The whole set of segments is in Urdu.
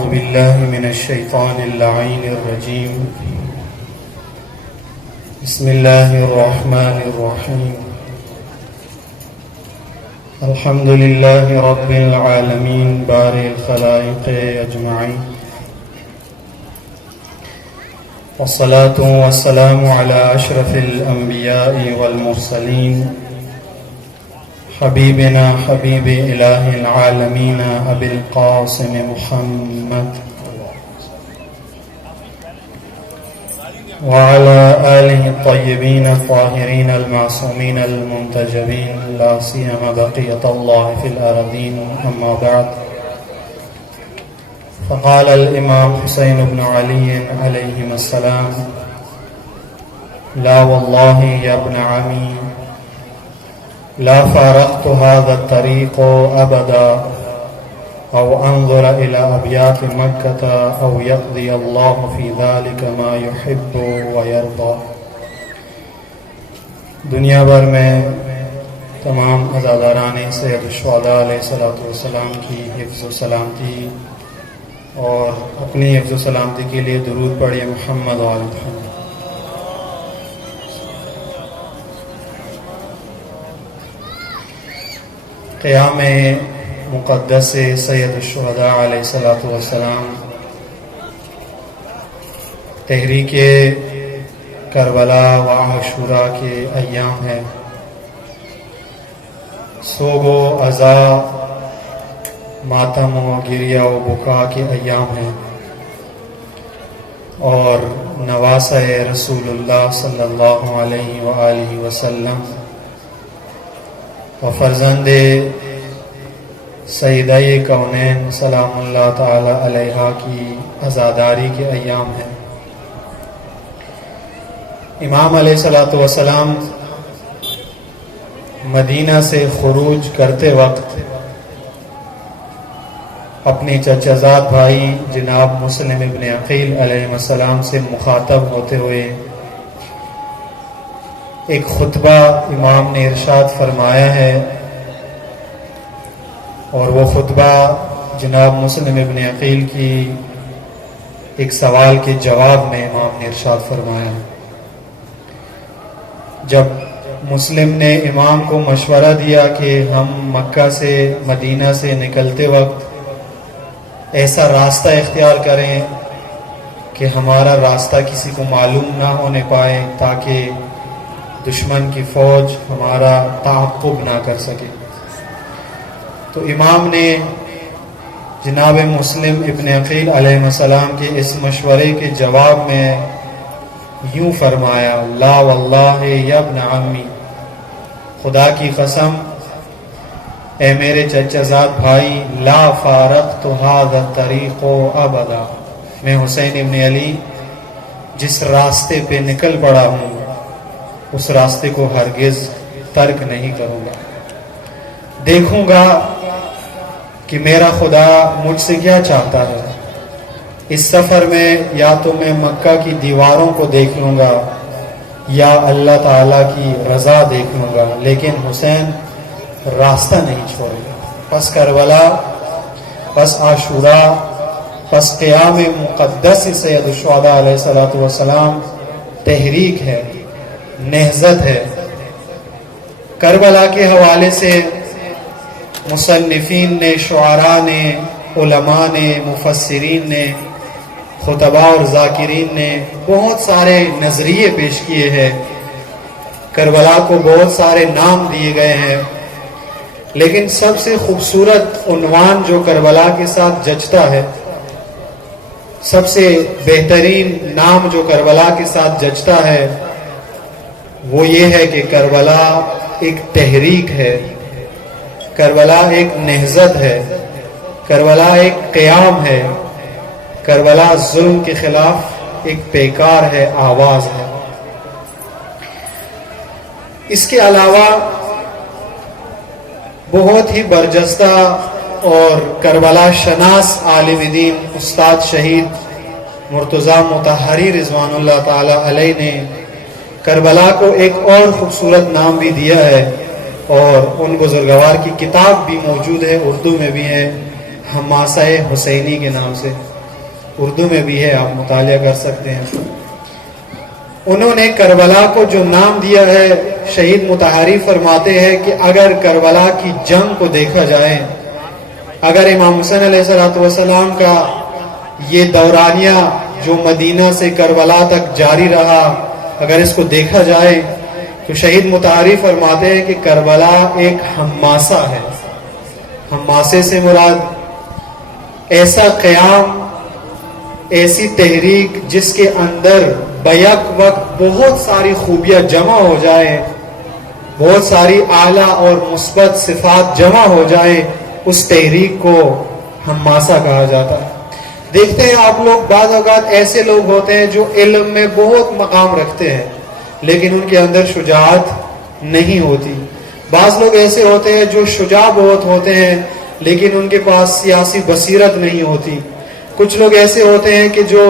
أعوذ بالله من الشيطان اللعين الرجيم. بسم الله الرحمن الرحيم. الحمد لله رب العالمين بارئ الخلائق أجمعين، والصلاة والسلام على أشرف الأنبياء والمرسلين، حبيبنا حبيب إله العالمين أبي القاسم محمد وعلى آله الطيبين الطاهرين المعصومين المنتجبين، لا سيما بقية الله في الأرضين. أما بعد، فقال الإمام حسين بن علي عليهما السلام: لا والله يا ابن عمي لا فارقت هذا الطريق أبدا، أو أنظر إلى أبيات مكة أو يقضي الله في ذلك ما يحب ويرضى. دنیا بھر میں تمام عزاداران سید الشہداء علیہ السلام کی حفظ و سلامتی اور اپنی حفظ و سلامتی کے لیے درود پڑھیے محمد و آل محمد. قیام مقدس سید الشہداء علیہ السلام تحریک کربلا و عاشورہ کے ایام ہیں. سوگ و عزا، ماتم و گریہ و بکا کے ایام ہیں، اور نواسہ رسول اللہ صلی اللہ علیہ وآلہ وسلم و فرزند سیدہ کونین سلام اللہ تعالی علیہا کی عزاداری کے ایام ہیں. امام علیہ السلام مدینہ سے خروج کرتے وقت اپنے چچا زاد بھائی جناب مسلم ابن عقیل علیہ السلام سے مخاطب ہوتے ہوئے ایک خطبہ امام نے ارشاد فرمایا ہے، اور وہ خطبہ جناب مسلم ابن عقیل کی ایک سوال کے جواب میں امام نے ارشاد فرمایا. جب مسلم نے امام کو مشورہ دیا کہ ہم مکہ سے مدینہ سے نکلتے وقت ایسا راستہ اختیار کریں کہ ہمارا راستہ کسی کو معلوم نہ ہونے پائے، تاکہ دشمن کی فوج ہمارا تعقب نہ کر سکے، تو امام نے جناب مسلم ابن عقیل علیہ السلام کے اس مشورے کے جواب میں یوں فرمایا: لا واللہ یا ابن عمی، خدا کی قسم اے میرے چچا زاد بھائی، لا فارقت هذا الطریق ابدا، میں حسین ابن علی جس راستے پہ نکل پڑا ہوں اس راستے کو ہرگز ترک نہیں کروں گا. دیکھوں گا کہ میرا خدا مجھ سے کیا چاہتا ہے. اس سفر میں یا تو میں مکہ کی دیواروں کو دیکھ لوں گا یا اللہ تعالیٰ کی رضا دیکھ لوں گا، لیکن حسین راستہ نہیں چھوڑے گا. پس کربلا، پس عاشورہ، پس قیام مقدس سید الشہداء علیہ السلام تحریک ہے، نہضت ہے. کربلا کے حوالے سے مصنفین نے، شعراء نے، علماء نے، مفسرین نے، خطباء اور ذاکرین نے بہت سارے نظریے پیش کیے ہیں. کربلا کو بہت سارے نام دیے گئے ہیں، لیکن سب سے خوبصورت عنوان جو کربلا کے ساتھ جچتا ہے، سب سے بہترین نام جو کربلا کے ساتھ جچتا ہے، وہ یہ ہے کہ کربلا ایک تحریک ہے، کربلا ایک نہضت ہے، کربلا ایک قیام ہے، کربلا ظلم کے خلاف ایک پیکار ہے، آواز ہے. اس کے علاوہ بہت ہی برجستہ اور کربلا شناس عالم دین استاد شہید مرتضیٰ مطہری رضوان اللہ تعالی علیہ نے کربلا کو ایک اور خوبصورت نام بھی دیا ہے، اور ان بزرگوار کی کتاب بھی موجود ہے، اردو میں بھی ہے، حماسہ حسینی کے نام سے. اردو میں بھی ہے, آپ مطالعہ کر سکتے ہیں. انہوں نے کربلا کو جو نام دیا ہے, شہید مطہری فرماتے ہیں کہ اگر کربلا کی جنگ کو دیکھا جائے, اگر امام حسین علیہ السلام کا یہ دورانیہ جو مدینہ سے کربلا تک جاری رہا, اگر اس کو دیکھا جائے تو شہید مطہری فرماتے ہیں کہ کربلا ایک ہماسہ ہے. ہماسے سے مراد ایسا قیام, ایسی تحریک جس کے اندر بیک وقت بہت ساری خوبیاں جمع ہو جائے, بہت ساری اعلیٰ اور مثبت صفات جمع ہو جائے, اس تحریک کو ہماسہ کہا جاتا ہے. دیکھتے ہیں آپ لوگ, بعض اوقات ایسے لوگ ہوتے ہیں جو علم میں بہت مقام رکھتے ہیں لیکن ان کے اندر شجاعت نہیں ہوتی. بعض لوگ ایسے ہوتے ہیں جو شجاع بہت ہوتے ہیں لیکن ان کے پاس سیاسی بصیرت نہیں ہوتی. کچھ لوگ ایسے ہوتے ہیں کہ جو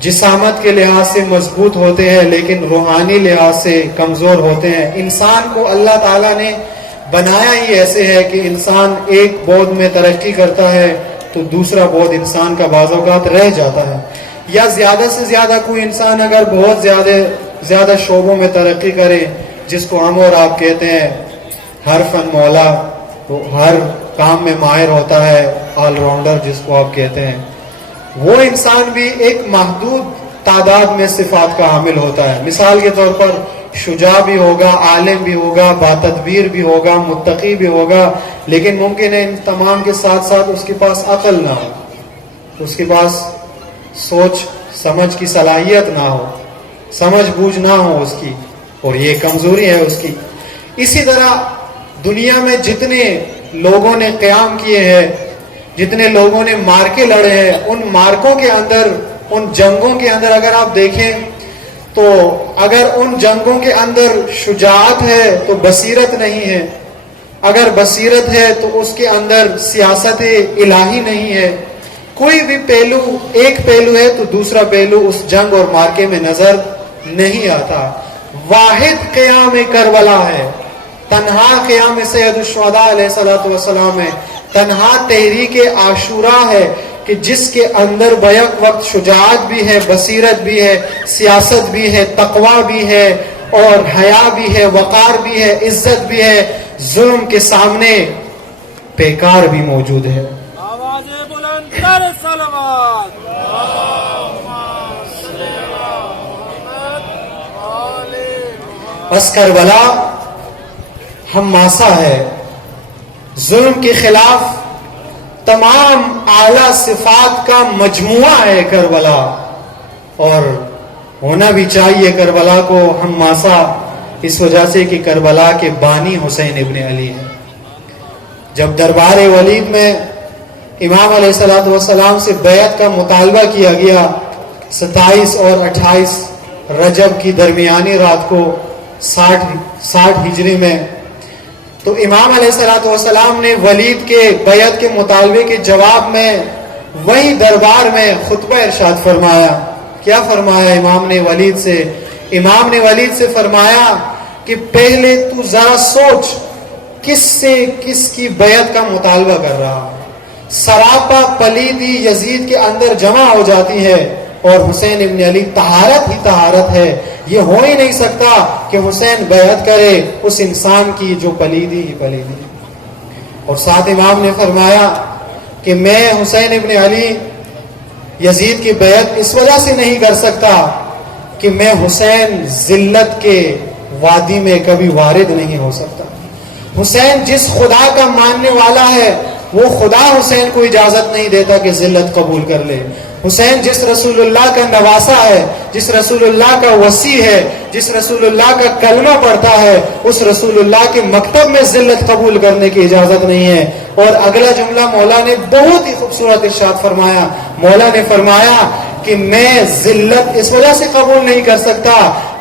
جسامت کے لحاظ سے مضبوط ہوتے ہیں لیکن روحانی لحاظ سے کمزور ہوتے ہیں. انسان کو اللہ تعالیٰ نے بنایا ہی ایسے ہے کہ انسان ایک بعد میں ترقی کرتا ہے تو دوسرا بعد انسان کا بعض اوقات رہ جاتا ہے, یا زیادہ سے زیادہ کوئی انسان اگر بہت زیادہ شعبوں میں ترقی کرے, جس کو ہم اور آپ کہتے ہیں ہر فن مولا, تو ہر کام میں ماہر ہوتا ہے, آل راؤنڈر جس کو آپ کہتے ہیں, وہ انسان بھی ایک محدود تعداد میں صفات کا حامل ہوتا ہے. مثال کے طور پر شجاع بھی ہوگا, عالم بھی ہوگا, باتدبیر بھی ہوگا, متقی بھی ہوگا, لیکن ممکن ہے ان تمام کے ساتھ ساتھ اس کے پاس عقل نہ ہو, اس کے پاس سوچ سمجھ کی صلاحیت نہ ہو, سمجھ بوجھ نہ ہو اس کی, اور یہ کمزوری ہے اس کی. اسی طرح دنیا میں جتنے لوگوں نے قیام کیے ہیں, جتنے لوگوں نے مارکے لڑے ہیں, ان مارکوں کے اندر, ان جنگوں کے اندر اگر آپ دیکھیں تو اگر ان جنگوں کے اندر شجاعت ہے تو بصیرت نہیں ہے, اگر بصیرت ہے تو اس کے اندر سیاست الہی نہیں ہے. کوئی بھی پہلو, ایک پہلو ہے تو دوسرا پہلو اس جنگ اور مارکے میں نظر نہیں آتا. واحد قیام کربلا ہے, تنہا قیام سید الشہداء علیہ السلام ہے, تنہا تحریک عاشوراء ہے کہ جس کے اندر بیک وقت شجاعت بھی ہے, بصیرت بھی ہے, سیاست بھی ہے, تقوی بھی ہے, اور حیا بھی ہے, وقار بھی ہے, عزت بھی ہے, ظلم کے سامنے پیکار بھی موجود ہے. آوازیں بلند کر صلوات. بس کربلا ہماسہ ہے, ظلم کے خلاف تمام اعلیٰ صفات کا مجموعہ ہے کربلا, اور ہونا بھی چاہیے کربلا کو ہماسہ, اس وجہ سے کہ کربلا کے بانی حسین ابن علی ہیں. جب دربار ولید میں امام علیہ السلام سے بیعت کا مطالبہ کیا گیا 27 اور 28 رجب کی درمیانی رات کو 60 ہجری میں, تو امام علیہ السلام نے ولید کے بیعت کے مطالبے کے جواب میں وہی دربار میں خطبہ ارشاد فرمایا. کیا فرمایا امام نے ولید سے؟ امام نے ولید سے فرمایا کہ پہلے تو ذرا سوچ کس سے کس کی بیعت کا مطالبہ کر رہا. سراپا پلیدی یزید کے اندر جمع ہو جاتی ہے, اور حسین ابن علی طہارت ہی طہارت ہے. یہ ہو ہی نہیں سکتا کہ حسین بیعت کرے اس انسان کی جو پلیدی ہی پلیدی. اور ساتھ امام نے فرمایا کہ میں حسین ابن علی یزید کی بیعت اس وجہ سے نہیں کر سکتا کہ میں حسین ذلت کے وادی میں کبھی وارد نہیں ہو سکتا. حسین جس خدا کا ماننے والا ہے وہ خدا حسین کو اجازت نہیں دیتا کہ ذلت قبول کر لے. حسین جس رسول اللہ کا نواسا ہے, جس رسول اللہ کا وصی ہے, جس رسول اللہ کا کلمہ پڑھتا ہے, اس رسول اللہ کے مکتب میں ذلت قبول کرنے کی اجازت نہیں ہے. اور اگلا جملہ مولا نے بہت ہی خوبصورت ارشاد فرمایا. مولا نے فرمایا کہ میں ذلت اس وجہ سے قبول نہیں کر سکتا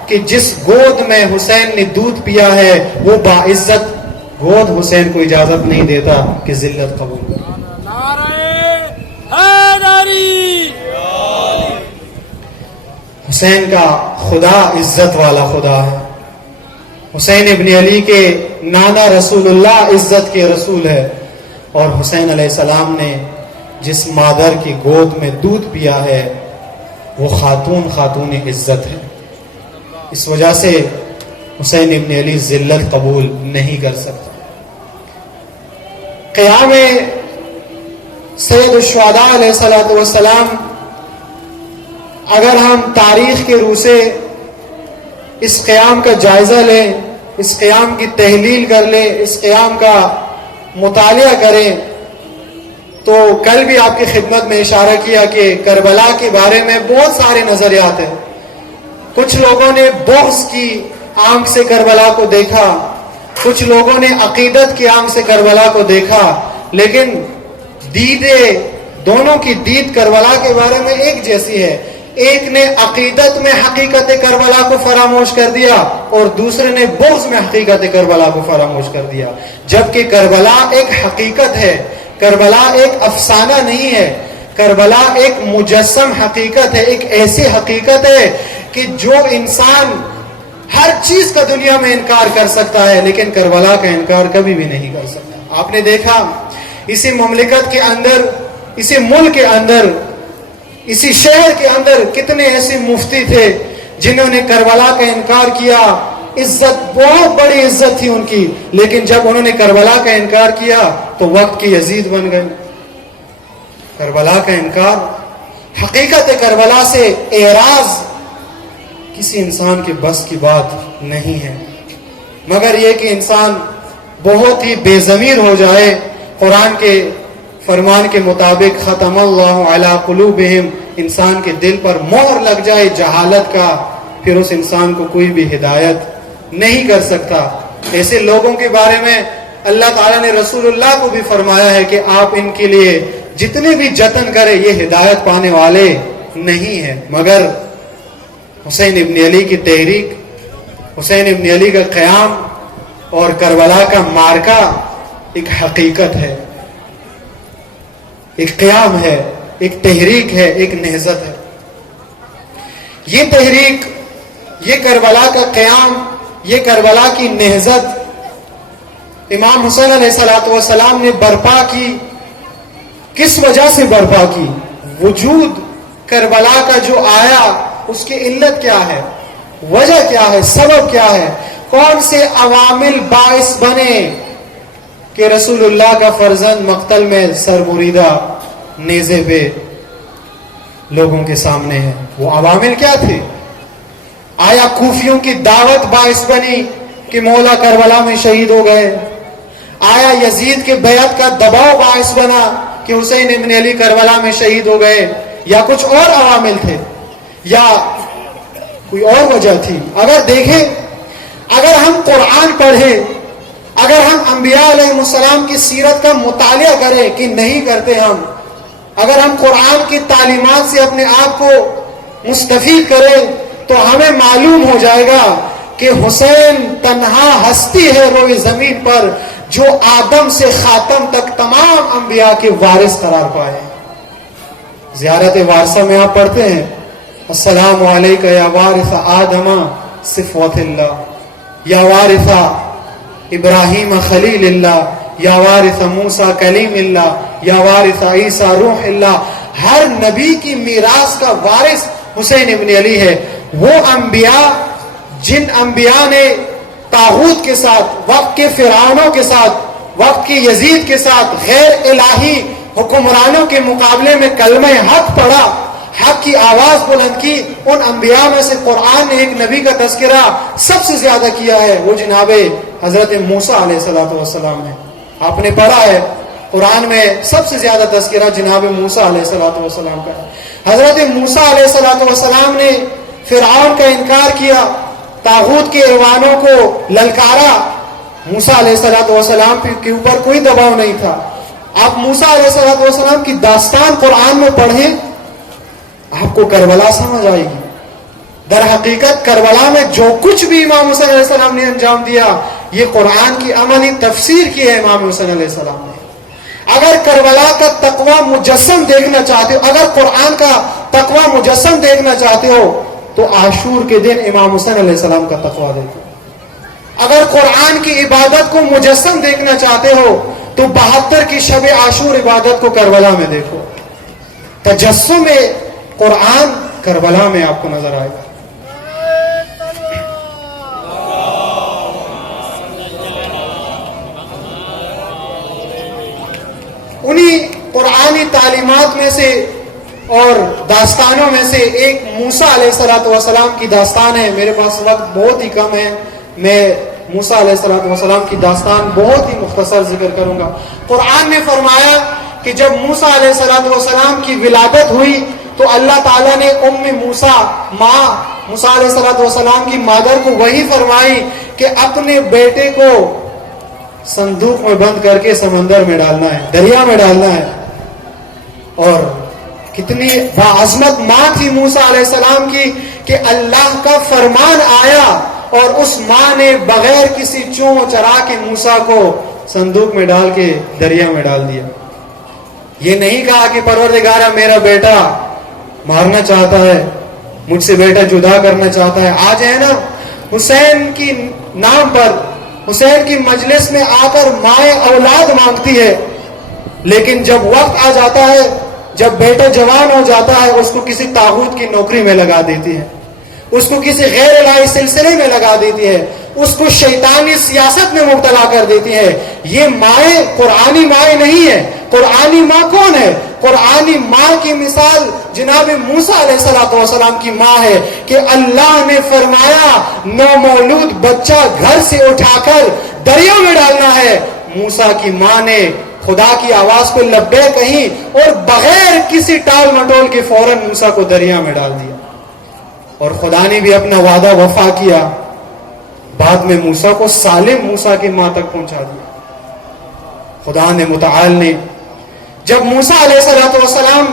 کہ جس گود میں حسین نے دودھ پیا ہے وہ باعزت گود حسین کو اجازت نہیں دیتا کہ ذلت قبول کرے. حسین کا خدا عزت والا خدا ہے. حسین ابن علی کے نانا رسول اللہ عزت کے رسول ہے, اور حسین علیہ السلام نے جس مادر کی گود میں دودھ پیا ہے وہ خاتون عزت ہے. اس وجہ سے حسین ابن علی ذلت قبول نہیں کر سکتا. قیام سید الشہداء علیہ السلام اگر ہم تاریخ کے روح سے اس قیام کا جائزہ لیں، اس قیام کی تحلیل کر لیں، اس قیام کا مطالعہ کریں، تو کل بھی آپ کی خدمت میں اشارہ کیا کہ کربلا کے بارے میں بہت سارے نظریات ہیں. کچھ لوگوں نے بغض کی آنکھ سے کربلا کو دیکھا، کچھ لوگوں نے عقیدت کی آنکھ سے کربلا کو دیکھا، لیکن دونوں کی دید کربلا کے بارے میں ایک جیسی ہے. ایک نے عقیدت میں حقیقت کربلا کو فراموش کر دیا اور دوسرے نے بغض میں حقیقت کربلا کو فراموش کر دیا. جبکہ کربلا ایک حقیقت ہے، کربلا ایک افسانہ نہیں ہے، کربلا ایک مجسم حقیقت ہے، ایک ایسی حقیقت ہے کہ جو انسان ہر چیز کا دنیا میں انکار کر سکتا ہے لیکن کربلا کا انکار کبھی بھی نہیں کر سکتا. آپ نے دیکھا اسی مملکت کے اندر، اسی ملک کے اندر، اسی شہر کے اندر کتنے ایسے مفتی تھے جنہوں نے کربلا کا انکار کیا. عزت، بہت بڑی عزت تھی ان کی، لیکن جب انہوں نے کربلا کا انکار کیا تو وقت کی یزید بن گئے. کربلا کا انکار، حقیقت کربلا سے اعراض کسی انسان کے بس کی بات نہیں ہے، مگر یہ کہ انسان بہت ہی بے ضمیر ہو جائے. قرآن کے فرمان کے مطابق ختم اللہ علی قلوبہم، انسان کے دل پر مہر لگ جائے جہالت کا، پھر اس انسان کو کوئی بھی ہدایت نہیں کر سکتا. ایسے لوگوں کے بارے میں اللہ تعالیٰ نے رسول اللہ کو بھی فرمایا ہے کہ آپ ان کے لیے جتنے بھی جتن کریں یہ ہدایت پانے والے نہیں ہیں. مگر حسین ابن علی کی تحریک، حسین ابن علی کا قیام اور کربلا کا مارکہ ایک حقیقت ہے، ایک قیام ہے، ایک تحریک ہے، ایک نہضت ہے. یہ تحریک، یہ کربلا کا قیام، یہ کربلا کی نہضت امام حسین علیہ السلام نے برپا کی. کس وجہ سے برپا کی؟ وجود کربلا کا جو آیا اس کی علت کیا ہے، وجہ کیا ہے، سبب کیا ہے، کون سے عوامل باعث بنے کہ رسول اللہ کا فرزند مقتل میں سر بریدہ نیزے پہ لوگوں کے سامنے ہے. وہ عوامل کیا تھے؟ آیا کوفیوں کی دعوت باعث بنی کہ مولا کربلا میں شہید ہو گئے؟ آیا یزید کے بیعت کا دباؤ باعث بنا کہ حسین ابن علی کربلا میں شہید ہو گئے؟ یا کچھ اور عوامل تھے، یا کوئی اور وجہ تھی؟ اگر دیکھیں، اگر ہم قرآن پڑھیں، اگر ہم انبیاء علیہ السلام کی سیرت کا مطالعہ کریں کہ نہیں کرتے ہم، اگر ہم قرآن کی تعلیمات سے اپنے آپ کو مستفید کریں تو ہمیں معلوم ہو جائے گا کہ حسین تنہا ہستی ہے روئے زمین پر جو آدم سے خاتم تک تمام انبیاء کے وارث قرار پائے. زیارت وارثہ میں آپ پڑھتے ہیں السلام علیکہ یا وارث آدم صفوت اللہ، یا وارث ابراہیم خلیل اللہ، یا وارث موسیٰ کلیم اللہ، یا وارث عیسیٰ روح اللہ. ہر نبی کی میراث کا وارث حسین ابن علی ہے. وہ انبیاء جن انبیاء نے طاغوت کے ساتھ، وقت کے فرعونوں کے ساتھ، وقت کی یزید کے ساتھ غیر الہی حکمرانوں کے مقابلے میں کلمہ حق پڑھا، حق کی آواز بلند کی، ان انبیاء میں سے قرآن نے ایک نبی کا تذکرہ سب سے زیادہ کیا ہے، وہ جناب حضرت موسیٰ علیہ السلام ہے. آپ نے پڑھا ہے قرآن میں سب سے زیادہ تذکرہ جناب موسیٰ علیہ السلام کا ہے. حضرت موسیٰ علیہ السلام نے فرعون کا انکار کیا، طاغوت کے ایوانوں کو للکارا. موسیٰ علیہ السلام کے اوپر کوئی دباؤ نہیں تھا. آپ موسیٰ علیہ السلام کی داستان قرآن میں پڑھیں، آپ کو کربلا سمجھ آئے گی. در حقیقت کربلا میں جو کچھ بھی امام حسین علیہ السلام نے انجام دیا یہ قرآن کی عملی تفسیر کی ہے امام حسین علیہ السلام نے. اگر کربلا کا تقوی مجسم دیکھنا چاہتے ہو، اگر قرآن کا تقوی مجسم دیکھنا چاہتے ہو تو عاشور کے دن امام حسین علیہ السلام کا تقوی دیکھو. اگر قرآن کی عبادت کو مجسم دیکھنا چاہتے ہو تو 72 کی شب عاشور عبادت کو کربلا میں دیکھو. تجسم قرآن کربلا میں آپ کو نظر آئے گا. انہی قرآنی تعلیمات میں سے اور داستانوں میں سے ایک موسیٰ علیہ السلام کی داستان ہے. میرے پاس وقت بہت ہی کم ہے, میں موسیٰ علیہ السلام کی داستان بہت ہی مختصر ذکر کروں گا. قرآن نے فرمایا کہ جب موسیٰ علیہ السلام کی ولادت ہوئی تو اللہ تعالیٰ نے موسیٰ علیہ السلام کی مادر کو وہی فرمائی کہ اپنے بیٹے کو صندوق میں بند کر کے سمندر میں ڈالنا ہے, دریا میں ڈالنا ہے. اور کتنی باعظمت ماں تھی موسیٰ علیہ السلام کی کہ اللہ کا فرمان آیا اور اس ماں نے بغیر کسی چوں چرا کے موسیٰ کو صندوق میں ڈال کے دریا میں ڈال دیا. یہ نہیں کہا کہ پروردگارا میرا بیٹا مارنا چاہتا ہے, مجھ سے بیٹا جدا کرنا چاہتا ہے. آج ہے نا حسین کی نام پر حسین کی مجلس میں آ کر مائیں اولاد مانگتی ہے, لیکن جب وقت آ جاتا ہے, جب بیٹا جوان ہو جاتا ہے, اس کو کسی طاغوت کی نوکری میں لگا دیتی ہے, اس کو کسی غیر الہی سلسلے میں لگا دیتی ہے, اس کو شیطانی سیاست میں مبتلا کر دیتی ہے. یہ مائیں قرآنی مائیں نہیں ہے. قرآنی ماں کون ہے؟ قرآنی ماں کی مثال جناب موسیٰ علیہ السلام کی ماں ہے کہ اللہ نے فرمایا نومولود بچہ گھر سے اٹھا کر دریا میں ڈالنا ہے. موسیٰ کی ماں نے خدا کی آواز کو لبے کہیں اور بغیر کسی ٹال مٹول کے فوراً موسیٰ کو دریا میں ڈال دیا. اور خدا نے بھی اپنا وعدہ وفا کیا, بعد میں موسیٰ کو سالم موسیٰ کی ماں تک پہنچا دیا. خدا نے متعال نے جب موسیٰ علیہ السلام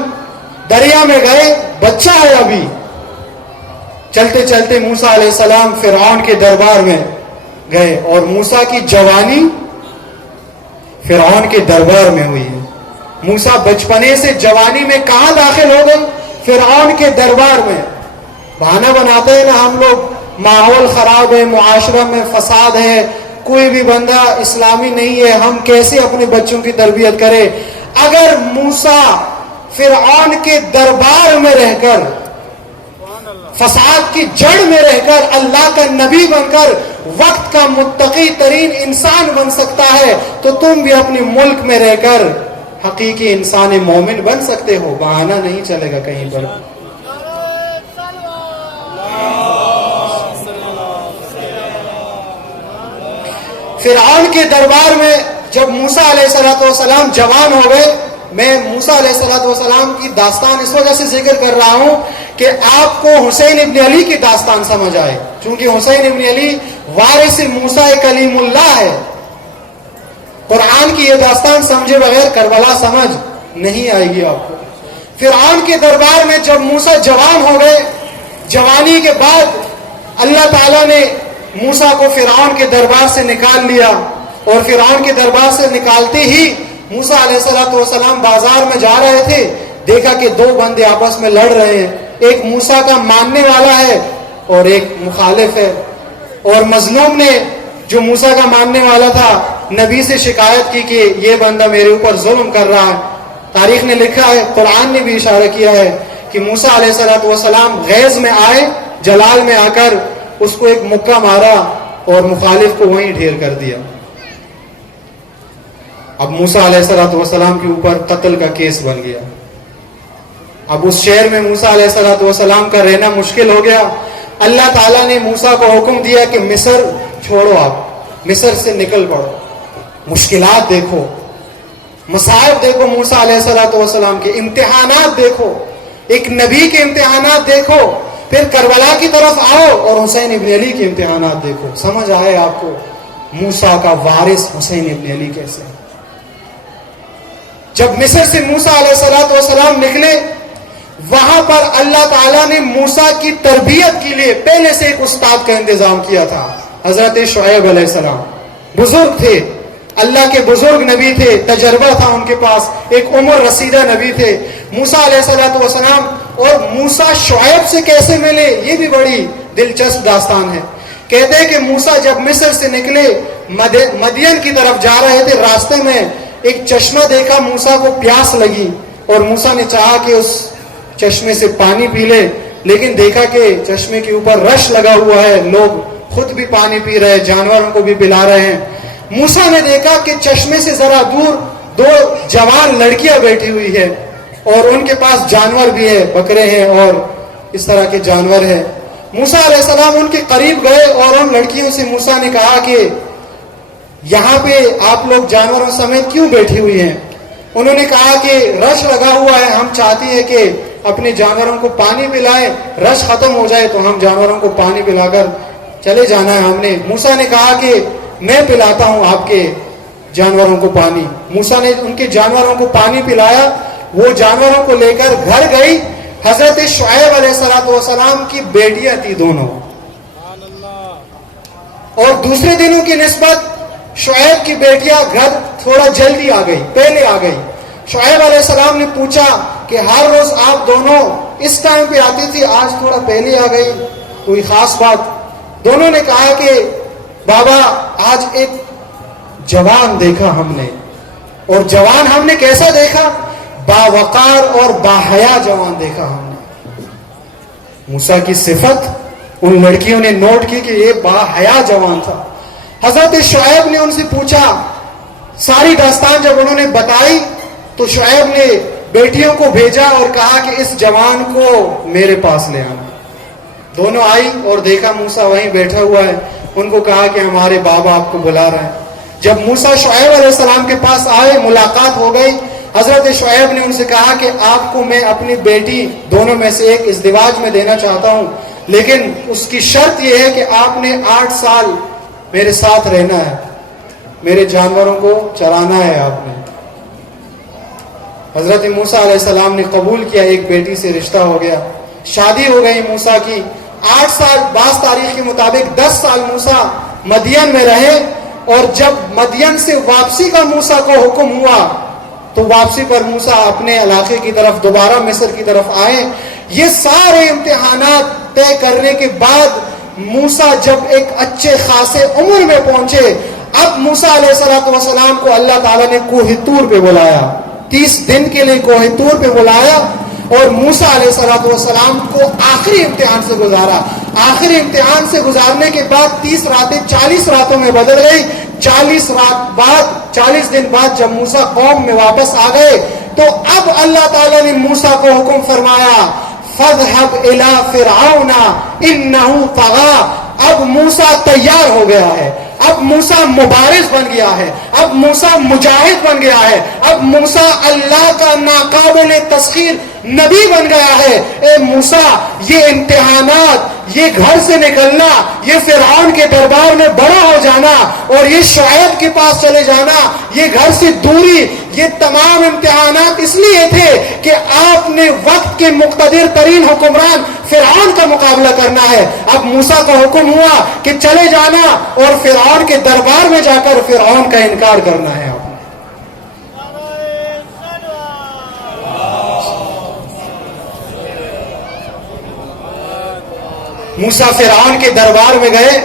دریا میں گئے, بچہ ہے ابھی, چلتے چلتے موسیٰ علیہ السلام فرعون کے دربار میں گئے اور موسیٰ کی جوانی فرعون کے دربار میں ہوئی ہے. موسیٰ بچپنے سے جوانی میں کہاں داخل ہو گئے؟ فرعون کے دربار میں. بہانہ بناتے ہیں نا ہم لوگ, ماحول خراب ہے, معاشرہ میں فساد ہے, کوئی بھی بندہ اسلامی نہیں ہے, ہم کیسے اپنے بچوں کی تربیت کریں؟ اگر موسیٰ فرعون کے دربار میں رہ کر, فساد کی جڑ میں رہ کر, اللہ کا نبی بن کر وقت کا متقی ترین انسان بن سکتا ہے, تو تم بھی اپنے ملک میں رہ کر حقیقی انسان مومن بن سکتے ہو. بہانہ نہیں چلے گا کہیں پر. فرعون کے دربار میں جب موسیٰ علیہ السلام جوان ہو گئے, میں موسیٰ علیہ السلام کی داستان اس وجہ سے ذکر کر رہا ہوں کہ آپ کو حسین ابن علی کی داستان سمجھ آئے, چونکہ حسین ابن علی وارث موسیٰ کلیم اللہ ہے. قرآن کی یہ داستان سمجھے بغیر کربلا سمجھ نہیں آئے گی آپ کو. فرعون کے دربار میں جب موسیٰ جوان ہو گئے, جوانی کے بعد اللہ تعالیٰ نے موسیٰ کو فرعون کے دربار سے نکال لیا, اور فرعون کے دربار سے نکالتے ہی موسیٰ علیہ السلام بازار میں جا رہے تھے, دیکھا کہ دو بندے آپس میں لڑ رہے ہیں, ایک موسیٰ کا ماننے والا ہے اور ایک مخالف ہے. اور مظلوم نے, جو موسیٰ کا ماننے والا تھا, نبی سے شکایت کی کہ یہ بندہ میرے اوپر ظلم کر رہا ہے. تاریخ نے لکھا ہے, قرآن نے بھی اشارہ کیا ہے کہ موسیٰ علیہ السلام غیظ میں آئے, جلال میں آ کر اس کو ایک مکہ مارا اور مخالف کو وہیں ڈھیر کر دیا. اب موسیٰ علیہ السلام کے اوپر قتل کا کیس بن گیا. اب اس شہر میں موسیٰ علیہ السلام کا رہنا مشکل ہو گیا. اللہ تعالیٰ نے موسیٰ کو حکم دیا کہ مصر چھوڑو, آپ مصر سے نکل پڑو. مشکلات دیکھو, مصائب دیکھو, موسیٰ علیہ السلام کے امتحانات دیکھو, ایک نبی کے امتحانات دیکھو, پھر کربلا کی طرف آؤ اور حسین ابن علی کے امتحانات دیکھو. سمجھ آئے آپ کو موسیٰ کا وارث حسین ابن علی کیسے. جب مصر سے موسیٰ علیہ السلام نکلے, وہاں پر اللہ تعالیٰ نے موسیٰ کی تربیت کے لیے پہلے سے ایک استاد کا انتظام کیا تھا. حضرت شعیب علیہ السلام بزرگ تھے, اللہ کے بزرگ نبی تھے, تجربہ تھا ان کے پاس, ایک عمر رسیدہ نبی تھے. موسیٰ علیہ السلام اور موسیٰ شعیب سے کیسے ملے, یہ بھی بڑی دلچسپ داستان ہے. کہتے ہیں کہ موسیٰ جب مصر سے نکلے, مدین کی طرف جا رہے تھے, راستے میں ایک چشمہ دیکھا، موسیٰ کو پیاس لگی اور موسیٰ نے چاہا کہ اس چشمے سے پانی پی لے، لیکن دیکھا کہ چشمے کے اوپر رش لگا ہوا ہے، لوگ خود بھی پانی پی رہے، جانوروں کو بھی پلا رہے ہیں۔ موسیٰ نے دیکھا کہ چشمے سے ذرا دور دو جوان لڑکیاں بیٹھی ہوئی ہے اور ان کے پاس جانور بھی ہے، بکرے ہیں اور اس طرح کے جانور ہیں۔ موسیٰ علیہ السلام ان کے قریب گئے اور ان لڑکیوں سے موسیٰ نے کہا کہ یہاں پہ آپ لوگ جانوروں سمیت کیوں بیٹھی ہوئی ہیں؟ انہوں نے کہا کہ رش لگا ہوا ہے، ہم چاہتی ہیں کہ اپنے جانوروں کو پانی پلائیں، رش ختم ہو جائے تو ہم جانوروں کو پانی پلا کر چلے جانا ہے ہم نے۔ موسیٰ نے کہا کہ میں پلاتا ہوں آپ کے جانوروں کو پانی۔ موسیٰ نے ان کے جانوروں کو پانی پلایا، وہ جانوروں کو لے کر گھر گئی۔ حضرت شعیب علیہ السلام کی بیٹیاں تھی دونوں، اور دوسرے دنوں کی نسبت شعیب کی بیٹیاں گھر تھوڑا جلدی آ گئی، پہلے آ گئی۔ شعیب علیہ السلام نے پوچھا کہ ہر روز آپ دونوں اس ٹائم پہ آتی تھی، آج تھوڑا پہلے آ گئی، کوئی خاص بات؟ دونوں نے کہا کہ بابا آج ایک جوان دیکھا ہم نے، اور جوان ہم نے کیسا دیکھا؟ باوقار اور باحیا جوان دیکھا ہم نے۔ موسیٰ کی صفت ان لڑکیوں نے نوٹ کی کہ یہ باحیا جوان تھا۔ حضرت شعیب نے ان سے پوچھا، ساری داستان جب انہوں نے بتائی تو شعیب نے بیٹیوں کو بھیجا اور کہا کہ اس جوان کو میرے پاس لے آنا۔ دونوں آئی اور دیکھا موسیٰ وہیں بیٹھا ہوا ہے، ان کو کہا کہ ہمارے بابا آپ کو بلا رہے ہیں۔ جب موسیٰ شعیب علیہ السلام کے پاس آئے، ملاقات ہو گئی، حضرت شعیب نے ان سے کہا کہ آپ کو میں اپنی بیٹی دونوں میں سے ایک ازدواج میں دینا چاہتا ہوں، لیکن اس کی شرط یہ ہے کہ آپ نے 8 سال میرے ساتھ رہنا ہے، میرے جانوروں کو چرانا ہے آپ نے۔ حضرت موسیٰ علیہ السلام نے قبول کیا، ایک بیٹی سے رشتہ ہو گیا، شادی ہو گئی موسیٰ کی۔ 8 سال، بعض تاریخ کے مطابق 10 سال موسیٰ مدین میں رہے، اور جب مدین سے واپسی کا موسیٰ کو حکم ہوا تو واپسی پر موسیٰ اپنے علاقے کی طرف دوبارہ مصر کی طرف آئے۔ یہ سارے امتحانات طے کرنے کے بعد موسیٰ جب ایک اچھے خاصے عمر میں پہنچے، اب موسیٰ علیہ السلام کو اللہ تعالیٰ نے کوہ طور پہ بلایا، 30 دن کے لیے کوہ طور پہ بلایا، اور موسیٰ علیہ السلام کو آخری امتحان سے گزارا۔ آخری امتحان سے گزارنے کے بعد 30 راتیں 40 راتوں میں بدل گئی۔ 40 دن بعد جب موسیٰ قوم میں واپس آ گئے تو اب اللہ تعالیٰ نے موسیٰ کو حکم فرمایا، فَاذْهَبْ إِلَىٰ فِرْعَوْنَ إِنَّهُ طَغَىٰ۔ اب موسیٰ تیار ہو گیا ہے، اب موسیٰ مبارز بن گیا ہے، اب موسیٰ مجاہد بن گیا ہے، اب موسیٰ اللہ کا ناقابل تسخیر نبی بن گیا ہے۔ اے موسیٰ، یہ امتحانات، یہ گھر سے نکلنا، یہ فرعون کے دربار میں بڑا ہو جانا اور یہ شعیب کے پاس چلے جانا، یہ گھر سے دوری، یہ تمام امتحانات اس لیے تھے کہ آپ نے وقت کے مقتدر ترین حکمران فرعون کا مقابلہ کرنا ہے۔ اب موسیٰ کا حکم ہوا کہ چلے جانا اور فرعون کے دربار میں جا کر فرعون کا انکار کرنا ہے۔ آپ نے موسیٰ فرعون کے دربار میں گئے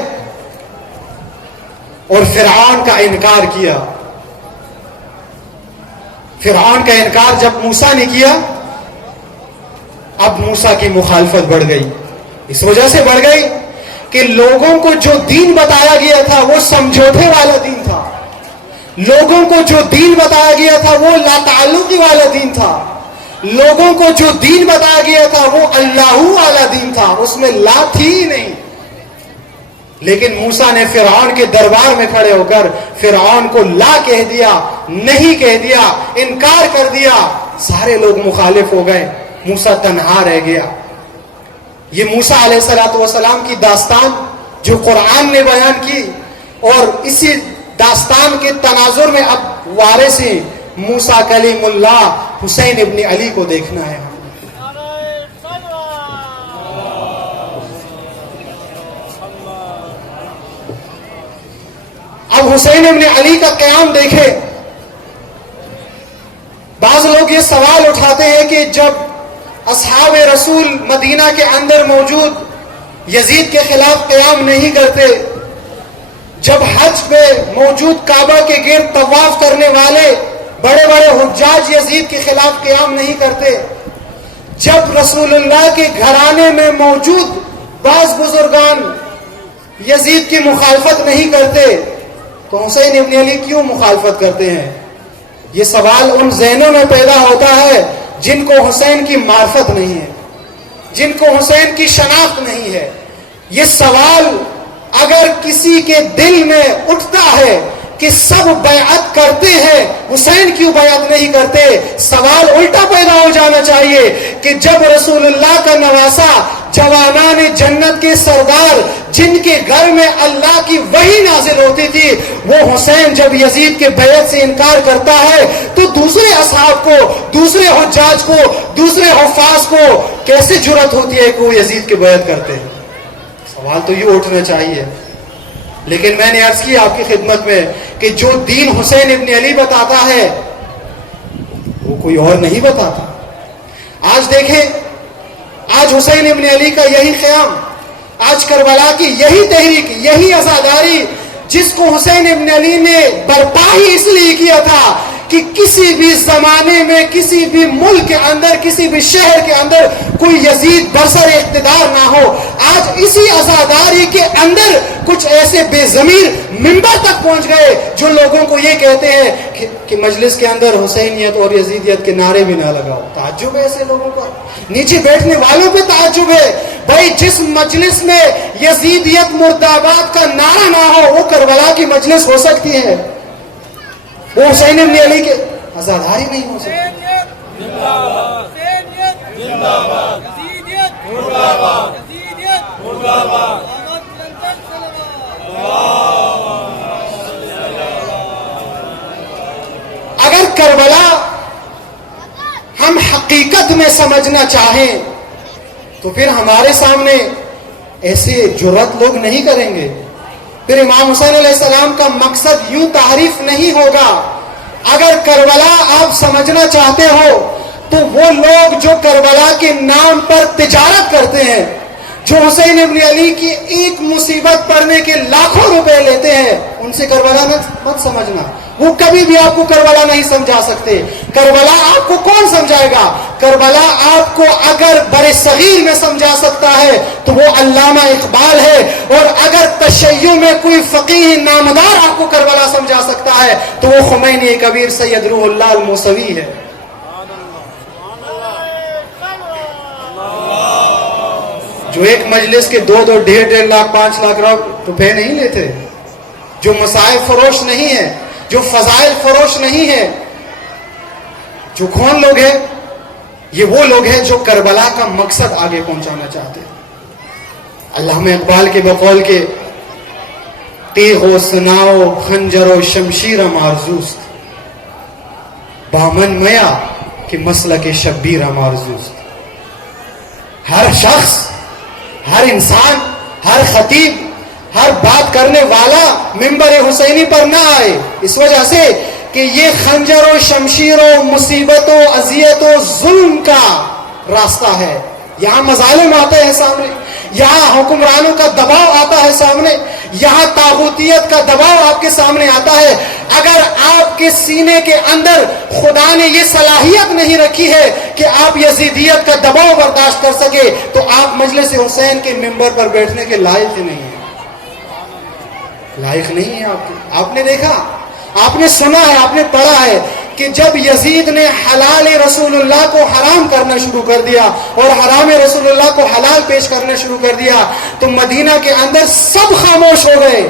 اور فرعون کا انکار کیا۔ فرعون کا انکار جب موسیٰ نے کیا، اب موسیٰ کی مخالفت بڑھ گئی۔ اس وجہ سے بڑھ گئی کہ لوگوں کو جو دین بتایا گیا تھا وہ سمجھوتے والا دین تھا، لوگوں کو جو دین بتایا گیا تھا وہ لا تعلقی والا دین تھا، لوگوں کو جو دین بتایا گیا تھا وہ اللہ والا دین تھا، اس میں لا تھی ہی نہیں۔ لیکن موسیٰ نے فرعون کے دربار میں کھڑے ہو کر فرعون کو لا کہہ دیا، نہیں کہہ دیا، انکار کر دیا۔ سارے لوگ مخالف ہو گئے، موسیٰ تنہا رہ گیا۔ یہ موسیٰ علیہ السلام کی داستان جو قرآن نے بیان کی، اور اسی داستان کے تناظر میں اب وارث ہیں موسیٰ کلیم اللہ حسین ابن علی کو دیکھنا ہے۔ اب حسین ابن علی کا قیام دیکھے۔ بعض لوگ یہ سوال اٹھاتے ہیں کہ جب اصحاب رسول مدینہ کے اندر موجود یزید کے خلاف قیام نہیں کرتے، جب حج پہ موجود کعبہ کے گرد طواف کرنے والے بڑے بڑے حجاج یزید کے خلاف قیام نہیں کرتے، جب رسول اللہ کے گھرانے میں موجود بعض بزرگان یزید کی مخالفت نہیں کرتے تو حسین ابن علی کیوں مخالفت کرتے ہیں؟ یہ سوال ان ذہنوں میں پیدا ہوتا ہے جن کو حسین کی معرفت نہیں ہے، جن کو حسین کی شناخت نہیں ہے۔ یہ سوال اگر کسی کے دل میں اٹھتا ہے کہ سب بیعت کرتے ہیں، حسین کیوں بیعت نہیں کرتے، سوال الٹا پیدا ہو جانا چاہیے کہ جب رسول اللہ کا نواسا، جوانان جنت کے سردار، جن کے گھر میں اللہ کی وحی نازل ہوتی تھی، وہ حسین جب یزید کے بیعت سے انکار کرتا ہے تو دوسرے اصحاب کو، دوسرے حجاج کو، دوسرے حفاظ کو کیسے جرأت ہوتی ہے کہ وہ یزید کی بیعت کرتے ہیں؟ سوال تو یہ اٹھنا چاہیے۔ لیکن میں نے عرض کی آپ کی خدمت میں کہ جو دین حسین ابن علی بتاتا ہے وہ کوئی اور نہیں بتاتا۔ آج دیکھیں، آج حسین ابن علی کا یہی قیام، آج کربلا کی یہی تحریک، یہی عزاداری جس کو حسین ابن علی نے برپا ہی اس لیے کیا تھا کہ کسی بھی زمانے میں، کسی بھی ملک کے اندر، کسی بھی شہر کے اندر کوئی یزید برسر اقتدار نہ ہو۔ آج اسی عزاداری کے اندر کچھ ایسے بے ضمیر منبر تک پہنچ گئے جو لوگوں کو یہ کہتے ہیں کہ مجلس کے اندر حسینیت اور یزیدیت کے نعرے بھی نہ لگاؤ۔ تعجب ہے ایسے لوگوں پر، نیچے بیٹھنے والوں پہ تعجب ہے۔ بھائی جس مجلس میں یزیدیت مرد آباد کا نعرہ نہ ہو وہ کربلا کی مجلس ہو سکتی ہے؟ وہ حسین ابن علی کے عزاداری نہیں ہو سکتی۔ اگر کربلا ہم حقیقت میں سمجھنا چاہیں تو پھر ہمارے سامنے ایسے جرأت لوگ نہیں کریں گے، پھر امام حسین علیہ السلام کا مقصد یوں تعریف نہیں ہوگا۔ اگر کربلا آپ سمجھنا چاہتے ہو تو وہ لوگ جو کربلا کے نام پر تجارت کرتے ہیں، جو حسین ابن علی کی ایک مصیبت پڑنے کے لاکھوں روپے لیتے ہیں، ان سے کربلا مت سمجھنا، وہ کبھی بھی آپ کو کربلا نہیں سمجھا سکتے۔ کربلا آپ کو کون سمجھائے گا؟ کربلا آپ کو اگر بر صغیر میں سمجھا سکتا ہے تو وہ علامہ اقبال ہے، اور اگر تشیع میں کوئی فقیہ نامدار آپ کو کربلا سمجھا سکتا ہے تو وہ خمینی کبیر سید روح اللہ الموسوی ہے۔ جو ایک مجلس کے 2-2 1.5 لاکھ 5 لاکھ روپے نہیں لیتے، جو مسائل فروش نہیں ہے، جو فضائل فروش نہیں ہے، جو کون لوگ ہیں؟ یہ وہ لوگ ہیں جو کربلا کا مقصد آگے پہنچانا چاہتے ہیں۔ علامہ اقبال کے بقول کے تیغ و سناؤ خنجر و شمشیر آرزوست، بامن میا کہ مسلک شبیر آرزوست۔ ہر شخص، ہر انسان، ہر خطیب، ہر بات کرنے والا منبر حسینی پر نہ آئے، اس وجہ سے کہ یہ خنجر و شمشیر و مصیبت و اذیت و ظلم کا راستہ ہے۔ یہاں مظالم آتے ہیں سامنے، یہاں حکمرانوں کا دباؤ آتا ہے سامنے، یہاں طاغوتیت کا دباؤ آپ کے سامنے آتا ہے۔ اگر آپ کے سینے کے اندر خدا نے یہ صلاحیت نہیں رکھی ہے کہ آپ یزیدیت کا دباؤ برداشت کر سکے تو آپ مجلس حسین کے منبر پر بیٹھنے کے لائق ہی نہیں ہیں، لائق نہیں ہے آپ کے۔ آپ نے دیکھا، آپ نے سنا ہے، آپ نے پڑھا ہے کہ جب یزید نے حلال رسول اللہ کو حرام کرنا شروع کر دیا اور حرام رسول اللہ کو حلال پیش کرنا شروع کر دیا تو مدینہ کے اندر سب خاموش ہو گئے،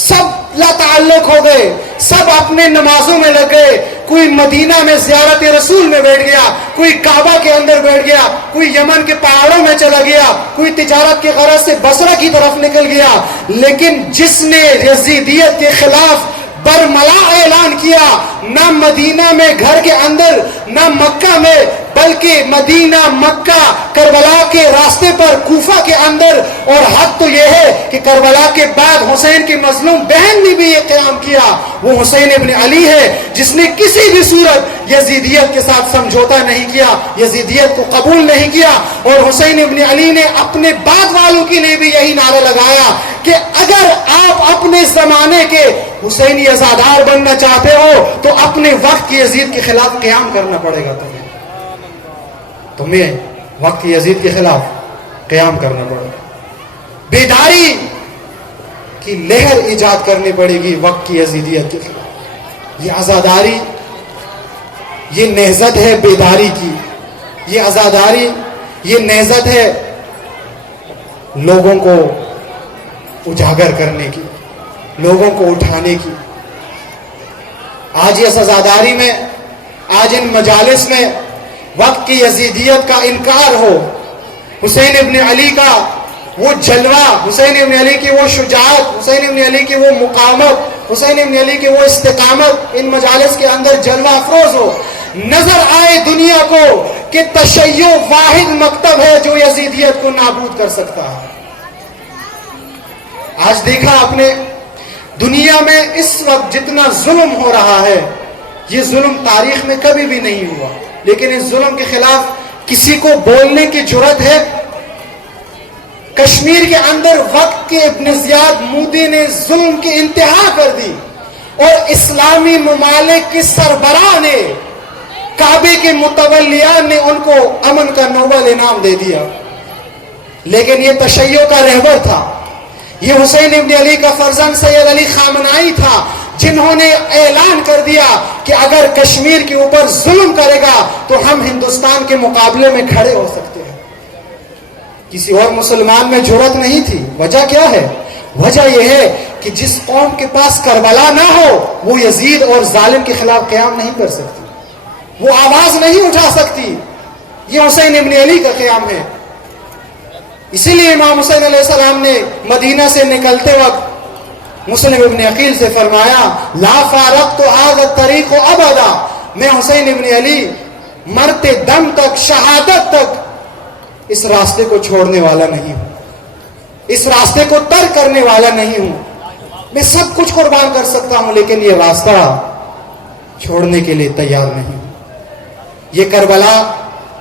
سب لا تعلق ہو گئے، سب اپنے نمازوں میں لگ گئے۔ کوئی مدینہ میں زیارت رسول میں بیٹھ گیا، کوئی کعبہ کے اندر بیٹھ گیا، کوئی یمن کے پہاڑوں میں چلا گیا، کوئی تجارت کے غرض سے بصرہ کی طرف نکل گیا۔ لیکن جس نے یزیدیت کے خلاف برملا اعلان کیا، نہ مدینہ میں گھر کے اندر، نہ مکہ میں، بلکہ مدینہ، مکہ، کربلا کے راستے پر، کوفہ کے اندر، اور حق تو یہ ہے کہ کربلا کے بعد حسین کی مظلوم بہن نے بھی یہ قیام کیا، وہ حسین ابن علی ہے جس نے کسی بھی صورت یزیدیت کے ساتھ سمجھوتا نہیں کیا، یزیدیت کو قبول نہیں کیا. اور حسین ابن علی نے اپنے بعد والوں کے لیے بھی یہی نعرہ لگایا کہ اگر آپ اپنے زمانے کے حسینی عزادار بننا چاہتے ہو تو اپنے وقت کی یزید کے خلاف قیام کرنا پڑے گا. تمہیں وقت کی یزید کے خلاف قیام کرنا پڑے گا. بیداری کی لہر ایجاد کرنی پڑے گی وقت کی یزیدیت کے خلاف. یہ عزاداری، یہ نہضت ہے بیداری کی، یہ عزاداری، یہ نہضت ہے لوگوں کو اجاگر کرنے کی، لوگوں کو اٹھانے کی. آج اس عزاداری میں، آج ان مجالس میں وقت کی یزیدیت کا انکار ہو، حسین ابن علی کا وہ جلوہ، حسین ابن علی کی وہ شجاعت، حسین ابن علی کی وہ مقاومت، حسین ابن علی کی وہ استقامت ان مجالس کے اندر جلوہ افروز ہو، نظر آئے دنیا کو کہ تشیع واحد مکتب ہے جو یزیدیت کو نابود کر سکتا ہے. آج دیکھا آپ نے دنیا میں اس وقت جتنا ظلم ہو رہا ہے، یہ ظلم تاریخ میں کبھی بھی نہیں ہوا، لیکن اس ظلم کے خلاف کسی کو بولنے کی جرأت ہے؟ کشمیر کے اندر وقت کے ابن زیاد مودی نے ظلم کی انتہا کر دی اور اسلامی ممالک کے سربراہ نے، کعبے کے متولیان نے ان کو امن کا نوبل انعام دے دیا. لیکن یہ تشیع کا رہبر تھا، یہ حسین ابن علی کا فرزند سید علی خامنائی تھا جنہوں نے اعلان کر دیا کہ اگر کشمیر کے اوپر ظلم کرے گا تو ہم ہندوستان کے مقابلے میں کھڑے ہو سکتے ہیں. کسی اور مسلمان میں جرأت نہیں تھی. وجہ کیا ہے؟ وجہ یہ ہے کہ جس قوم کے پاس کربلا نہ ہو وہ یزید اور ظالم کے خلاف قیام نہیں کر سکتی، وہ آواز نہیں اٹھا سکتی. یہ حسین ابن علی کا قیام ہے. اسی لیے امام حسین علیہ السلام نے مدینہ سے نکلتے وقت مسلم ابن عقیل سے فرمایا، لا فارقت هذا الطریق ابدا، میں حسین ابن علی مرتے دم تک، شہادت تک اس راستے کو چھوڑنے والا نہیں ہوں، اس راستے کو ترک کرنے والا نہیں ہوں. میں سب کچھ قربان کر سکتا ہوں لیکن یہ راستہ چھوڑنے کے لیے تیار نہیں. یہ کربلا،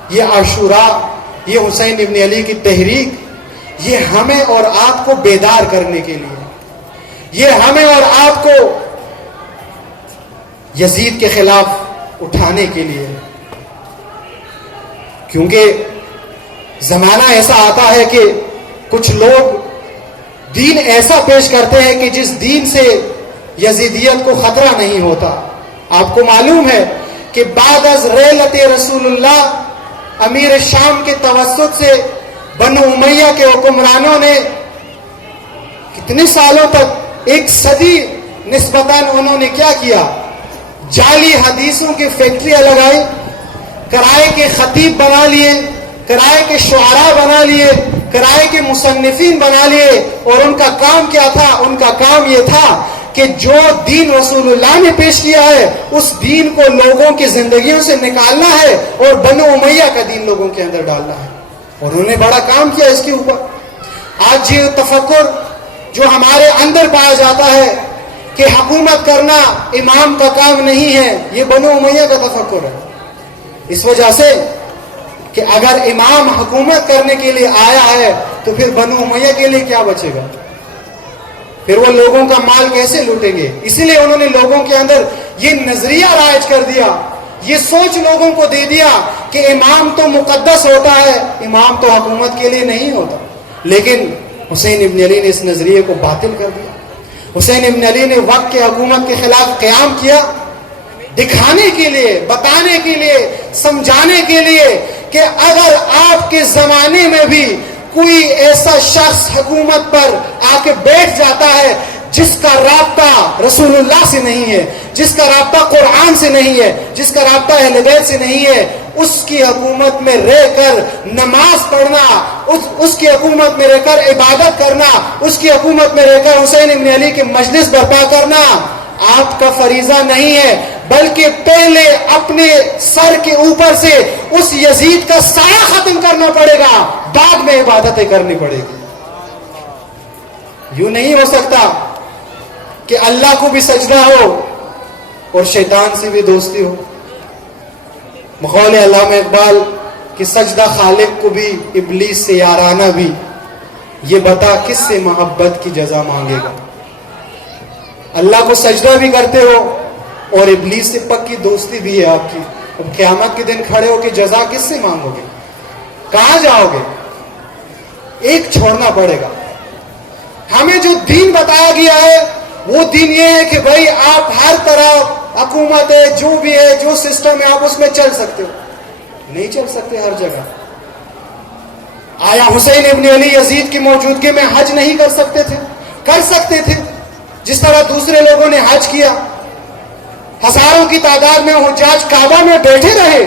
یہ عاشورہ، یہ حسین ابن علی کی تحریک، یہ ہمیں اور آپ کو بیدار کرنے کے لیے، یہ ہمیں اور آپ کو یزید کے خلاف اٹھانے کے لیے. کیونکہ زمانہ ایسا آتا ہے کہ کچھ لوگ دین ایسا پیش کرتے ہیں کہ جس دین سے یزیدیت کو خطرہ نہیں ہوتا. آپ کو معلوم ہے کہ بعد از ریلت رسول اللہ امیر شام کے توسط سے بنو امیہ کے حکمرانوں نے کتنے سالوں تک، ایک صدی نسبتاً انہوں نے کیا کیا؟ جعلی حدیثوں کی فیکٹریاں لگائی، کرائے کے خطیب بنا لیے، کرائے کے شعراء بنا لیے، کرائے کے مصنفین بنا لیے. اور ان کا کام کیا تھا؟ ان کا کام یہ تھا کہ جو دین رسول اللہ نے پیش کیا ہے اس دین کو لوگوں کی زندگیوں سے نکالنا ہے اور بنو امیہ کا دین لوگوں کے اندر ڈالنا ہے. اور انہوں نے بڑا کام کیا اس کے اوپر. آج یہ تفکر جو ہمارے اندر پایا جاتا ہے کہ حکومت کرنا امام کا کام نہیں ہے، یہ بنو امیہ کا تفکر ہے. اس وجہ سے کہ اگر امام حکومت کرنے کے لیے آیا ہے تو پھر بنو امیہ کے لیے کیا بچے گا؟ پھر وہ لوگوں کا مال کیسے لوٹیں گے؟ اسی لیے انہوں نے لوگوں کے اندر یہ نظریہ رائج کر دیا، یہ سوچ لوگوں کو دے دیا کہ امام تو مقدس ہوتا ہے، امام تو حکومت کے لیے نہیں ہوتا. لیکن حسین ابن علی نے اس نظریے کو باطل کر دیا. حسین ابن علی نے وقت کے حکومت کے خلاف قیام کیا، دکھانے کے لیے، بتانے کے لیے، سمجھانے کے لیے کہ اگر آپ کے زمانے میں بھی کوئی ایسا شخص حکومت پر آ کے بیٹھ جاتا ہے جس کا رابطہ رسول اللہ سے نہیں ہے، جس کا رابطہ قرآن سے نہیں ہے، جس کا رابطہ اہل بیت سے نہیں ہے، اس کی حکومت میں رہ کر نماز پڑھنا، اس کی حکومت میں رہ کر عبادت کرنا، اس کی حکومت میں رہ کر حسین ابن علی کی مجلس برپا کرنا آپ کا فریضہ نہیں ہے، بلکہ پہلے اپنے سر کے اوپر سے اس یزید کا سایہ ختم کرنا پڑے گا، بعد میں عبادتیں کرنی پڑے گی۔ یوں نہیں ہو سکتا کہ اللہ کو بھی سجدہ ہو اور شیطان سے بھی دوستی ہو۔ مقول علامہ اقبال کہ سجدہ خالق کو بھی ابلیس سے یارانہ بھی، یہ بتا کس سے محبت کی جزا مانگے گا۔ اللہ کو سجدہ بھی کرتے ہو اور ابلیس سے پکی دوستی بھی ہے آپ کی، اب قیامت کے دن کھڑے ہو کہ جزا کس سے مانگو گے، کہاں جاؤ گے؟ ایک چھوڑنا پڑے گا۔ ہمیں جو دین بتایا گیا ہے وہ دین یہ ہے کہ بھائی آپ ہر طرح حکومت ہے، جو بھی ہے، جو سسٹم ہے، آپ اس میں چل سکتے ہو، نہیں چل سکتے ہر جگہ۔ آیا حسین ابن علی یزید کی موجودگی میں حج نہیں کر سکتے تھے؟ کر سکتے تھے، جس طرح دوسرے لوگوں نے حج کیا۔ ہزاروں کی تعداد میں حجاج کعبہ میں بیٹھے رہے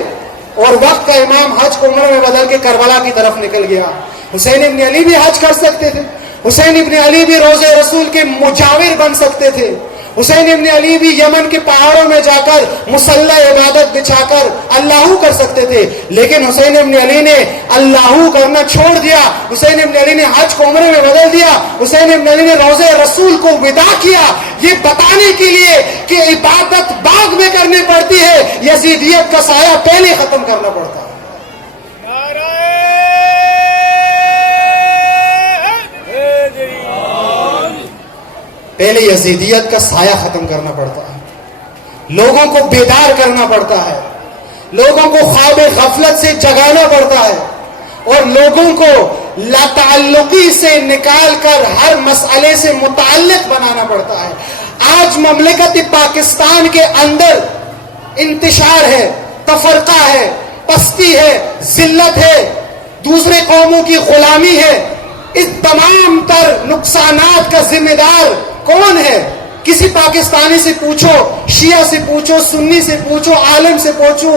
اور وقت کا امام حج کو عمرہ میں بدل کے کربلا کی طرف نکل گیا۔ حسین ابن علی بھی حج کر سکتے تھے، حسین ابن علی بھی روضہ رسول کے مجاور بن سکتے تھے، حسین ابن علی بھی یمن کے پہاڑوں میں جا کر مصلی عبادت بچھا کر اللہ کر سکتے تھے، لیکن حسین ابن علی نے اللہ کرنا چھوڑ دیا، حسین ابن علی نے حج کو عمرے میں بدل دیا، حسین ابن علی نے روضہ رسول کو ودا کیا، یہ بتانے کے لیے کہ عبادت بعد میں کرنی پڑتی ہے، یزیدیت کا سایہ پہلے ختم کرنا پڑتا ہے۔ پہلے یزیدیت کا سایہ ختم کرنا پڑتا ہے، لوگوں کو بیدار کرنا پڑتا ہے، لوگوں کو خواب غفلت سے جگانا پڑتا ہے، اور لوگوں کو لا تعلقی سے نکال کر ہر مسئلے سے متعلق بنانا پڑتا ہے۔ آج مملکت پاکستان کے اندر انتشار ہے، تفرقہ ہے، پستی ہے، ذلت ہے، دوسرے قوموں کی غلامی ہے۔ اس تمام تر نقصانات کا ذمہ دار کون ہے؟ کسی پاکستانی سے پوچھو، شیعہ سے پوچھو، سنی سے پوچھو، عالم سے پوچھو،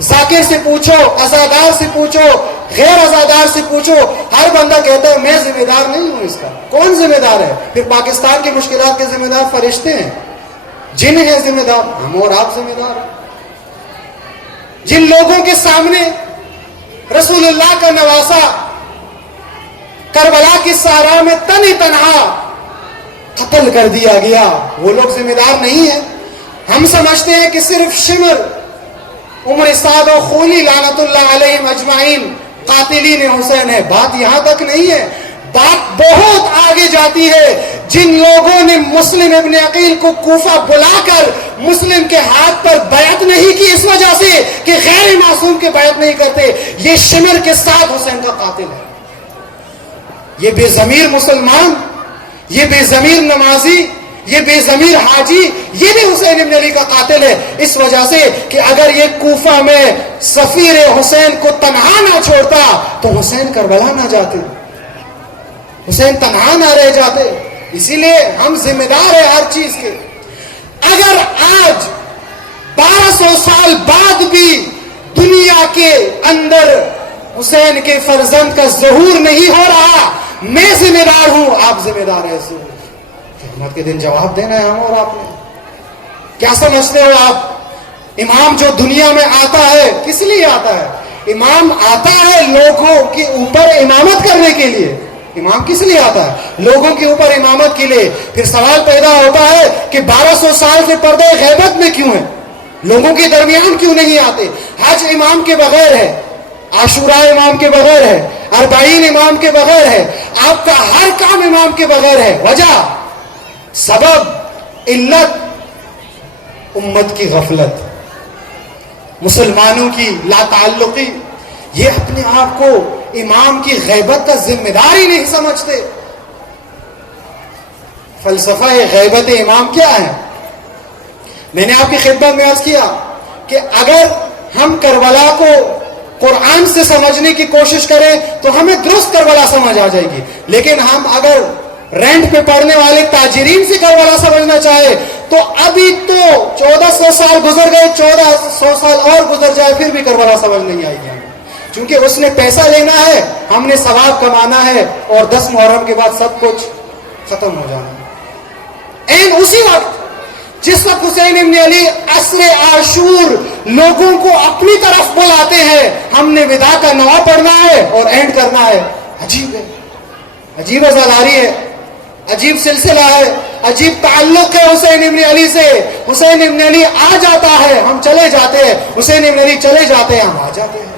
ذاکر سے پوچھو، عزادار سے پوچھو، غیر عزادار سے پوچھو، ہر بندہ کہتا ہے میں ذمہ دار نہیں ہوں اس کا۔ کون ذمہ دار ہے؟ پھر پاکستان کی مشکلات کے ذمہ دار فرشتے ہیں، جن ہیں ذمہ دار، ہم اور آپ ذمہ دار ہیں۔ جن لوگوں کے سامنے رسول اللہ کا نواسا کربلا کی صحرا میں تنی تنہا قتل کر دیا گیا، وہ لوگ ذمہ دار نہیں ہیں۔ ہم سمجھتے ہیں کہ صرف شمر، عمر سعد و خولی لعنت اللہ علیہم اجمعین قاتلین حسین ہے، بات یہاں تک نہیں ہے، بات بہت آگے جاتی ہے۔ جن لوگوں نے مسلم ابن عقیل کو کوفہ بلا کر مسلم کے ہاتھ پر بیعت نہیں کی اس وجہ سے کہ غیر معصوم کے بیعت نہیں کرتے، یہ شمر کے ساتھ حسین کا قاتل ہے۔ یہ بے ضمیر مسلمان، یہ بے ضمیر نمازی، یہ بے ضمیر حاجی، یہ بھی حسین ابن علی کا قاتل ہے، اس وجہ سے کہ اگر یہ کوفہ میں سفیر حسین کو تنہا نہ چھوڑتا تو حسین کربلا نہ جاتے، حسین تنہا نہ رہ جاتے۔ اسی لیے ہم ذمہ دار ہیں ہر چیز کے۔ اگر آج 1200 سال بعد بھی دنیا کے اندر حسین کے فرزند کا ظہور نہیں ہو رہا، میں ذمہ دار ہوں، آپ ذمہ دار ہیں۔ قیامت کے دن جواب دینا ہے ہم اور آپ نے۔ کیا سمجھتے ہو آپ؟ امام جو دنیا میں آتا ہے کس لیے آتا ہے؟ امام آتا ہے لوگوں کے اوپر امامت کرنے کے لیے۔ امام کس لیے آتا ہے؟ لوگوں کے اوپر امامت کے لیے۔ پھر سوال پیدا ہوتا ہے کہ 1200 سال سے پردہ غیبت میں کیوں ہے؟ لوگوں کے درمیان کیوں نہیں آتے؟ حج امام کے بغیر ہے، عاشوراء امام کے بغیر ہے، 40 امام کے بغیر ہے، آپ کا ہر کام امام کے بغیر ہے۔ وجہ، سبب، علت، امت کی غفلت، مسلمانوں کی لا تعلقی، یہ اپنے آپ کو امام کی غیبت کا ذمہ دار ہی نہیں سمجھتے۔ فلسفہ غیبت امام کیا ہے؟ میں نے آپ کی خدمت میں عرض کیا کہ اگر ہم کربلا کو قرآن سے سمجھنے کی کوشش کریں تو ہمیں درست کربلا سمجھ آ جائے گی، لیکن ہم اگر رینٹ پہ پڑھنے والے تاجرین سے کربلا سمجھنا چاہے تو ابھی تو 1400 سال گزر گئے، 1400 سال اور گزر جائے پھر بھی کربلا سمجھ نہیں آئے گی ہمیں، کیونکہ اس نے پیسہ لینا ہے، ہم نے ثواب کمانا ہے، اور 10 محرم کے بعد سب کچھ ختم ہو جانا ہے۔ اسی وقت جس وقت حسین ابن علی عصر عاشور لوگوں کو اپنی طرف بلاتے ہیں. ہم نے وداع کا نوا پڑھنا ہے اور اینڈ کرنا ہے. عجیب ہے, عجیب ازاداری ہے, عجیب سلسلہ ہے, عجیب تعلق ہے حسین ابن علی سے. حسین ابن علی آ جاتا ہے, ہم چلے جاتے ہیں. حسین ابن علی چلے جاتے ہیں, ہم آ جاتے ہیں.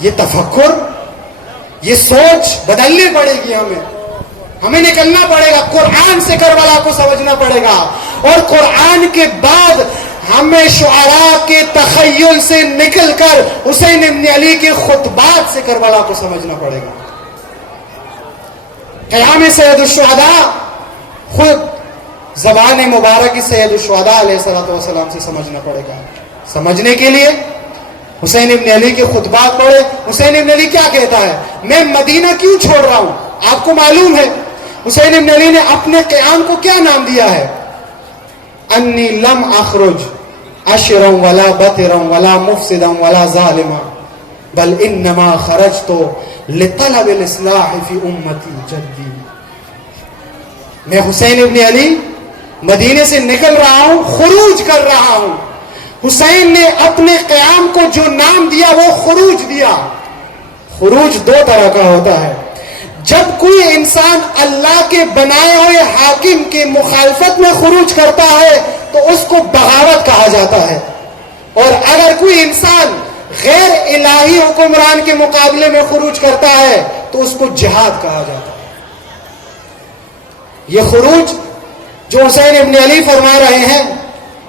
یہ تفکر, یہ سوچ بدلنی پڑے گی. ہمیں نکلنا پڑے گا, قرآن سے کربلا کو سمجھنا پڑے گا, اور قرآن کے بعد ہمیں شعراء کے تخیل سے نکل کر حسین ابن علی کے خطبات سے کربلا کو سمجھنا پڑے گا. قیام سید الشہداء خود زبان مبارک سید الشہداء علیہ السلام سے سمجھنا پڑے گا. سمجھنے کے لیے حسین ابن علی کے خطبات پڑھے. حسین ابن علی کیا کہتا ہے, میں مدینہ کیوں چھوڑ رہا ہوں؟ آپ کو معلوم ہے حسین ابن علی نے اپنے قیام کو کیا نام دیا ہے؟ انی لم اخرج اشرا ولا بطرا ولا مفسدا ولا ظالما بل انما خرجت لطلب الاصلاح فی امتی جدی. میں حسین ابن علی مدینے سے نکل رہا ہوں, خروج کر رہا ہوں. حسین نے اپنے قیام کو جو نام دیا وہ خروج دیا. خروج دو طرح کا ہوتا ہے. جب کوئی انسان اللہ کے بنائے ہوئے حاکم کے مخالفت میں خروج کرتا ہے تو اس کو بغاوت کہا جاتا ہے, اور اگر کوئی انسان غیر الہی حکمران کے مقابلے میں خروج کرتا ہے تو اس کو جہاد کہا جاتا ہے. یہ خروج جو حسین ابن علی فرما رہے ہیں,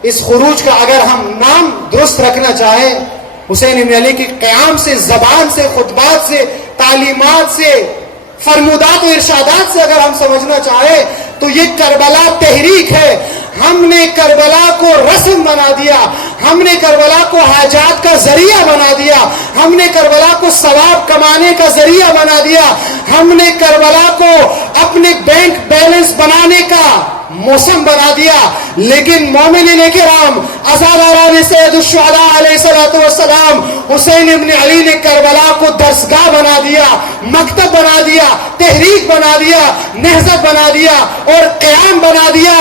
اس خروج کا اگر ہم نام درست رکھنا چاہیں, حسین ابن علی کے قیام سے, زبان سے, خطبات سے, تعلیمات سے, فرمودات و ارشادات سے اگر ہم سمجھنا چاہیں تو یہ کربلا تحریک ہے. ہم نے کربلا کو رسم بنا دیا, ہم نے کربلا کو حاجات کا ذریعہ بنا دیا, ہم نے کربلا کو ثواب کمانے کا ذریعہ بنا دیا, ہم نے کربلا کو اپنے بینک بیلنس بنانے کا موسم بنا دیا. لیکن مومنین کرام, عزاداران سید الشہداء علیہ السلام, حسین ابن علی نے کربلا کو درسگاہ بنا دیا, مکتب بنا دیا, تحریک بنا دیا, نہضت بنا دیا اور قیام بنا دیا.